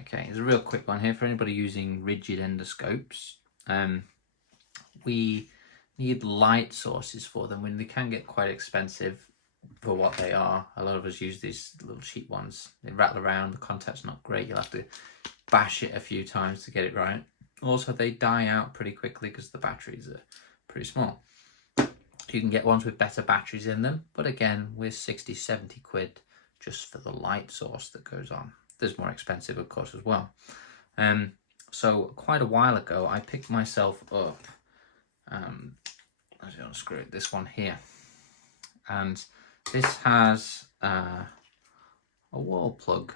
Okay, it's a real quick one here for anybody using rigid endoscopes. We need light sources for them when they can get quite expensive for what they are. A lot of us use these little cheap ones. They rattle around, the contact's not great, you'll have to bash it a few times to get it right. Also, they die out pretty quickly because the batteries are pretty small. You can get ones with better batteries in them, but again, we're 60, 70 quid just for the light source that goes on. There's more expensive, of course, as well. So quite a while ago, I picked myself up, let's unscrew it, this one here. And this has a wall plug.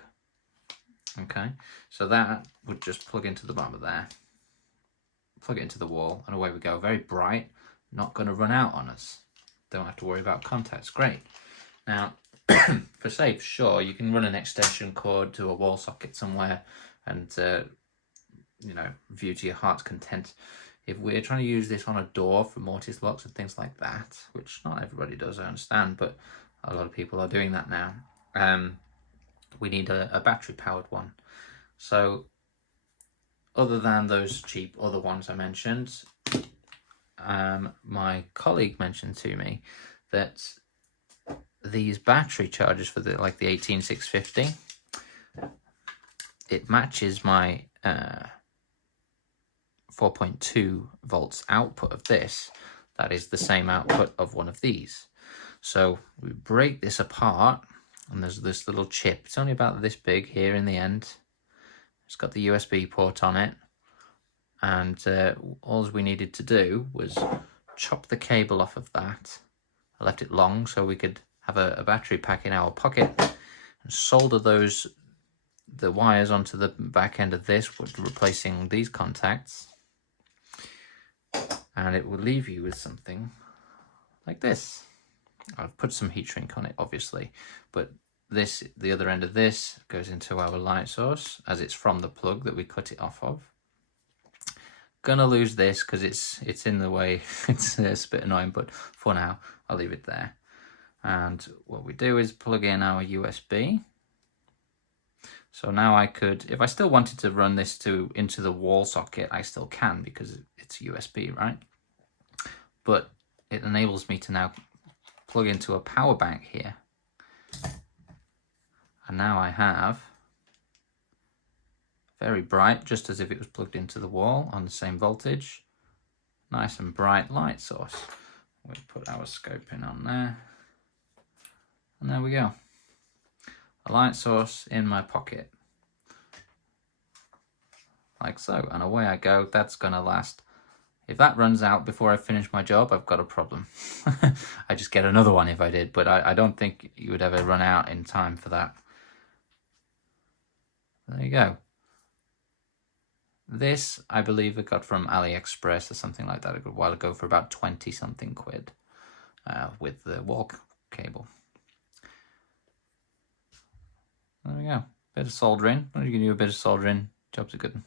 Okay, so that would just plug into the bottom of there, plug it into the wall, and away we go. Very bright, not going to run out on us. Don't have to worry about contacts. Great. Now, for safe, sure, you can run an extension cord to a wall socket somewhere and, you know, view to your heart's content. If we're trying to use this on a door for mortise locks and things like that, which not everybody does, I understand, but a lot of people are doing that now, we need a battery-powered one. So, other than those cheap other ones I mentioned, my colleague mentioned to me that these battery chargers for the 18650, it matches my 4.2 volts output of this. That is the same output of one of these. So we break this apart, and there's this little chip. It's only about this big here in the end. It's got the USB port on it, and all we needed to do was chop the cable off of that. I left it long so we could have a battery pack in our pocket and solder the wires onto the back end of this, replacing these contacts, and it will leave you with something like this. I've put some heat shrink on it, obviously, but this, the other end of this, goes into our light source as it's from the plug that we cut it off of. Gonna lose this because it's in the way. It's a bit annoying, but for now I'll leave it there. And what we do is plug in our USB. So now I could, if I still wanted to run this into the wall socket, I still can because it's USB, right? But it enables me to now plug into a power bank here. And now I have very bright, just as if it was plugged into the wall on the same voltage. Nice and bright light source. We put our scope in on there. And there we go. A light source in my pocket. Like so. And away I go. That's going to last. If that runs out before I finish my job, I've got a problem. I just get another one if I did. But I don't think you would ever run out in time for that. There you go. This, I believe, I got from AliExpress or something like that a good while ago for about 20 something quid with the wall cable. There we go. Bit of soldering. I'm going to give you a bit of soldering. Job's a good one.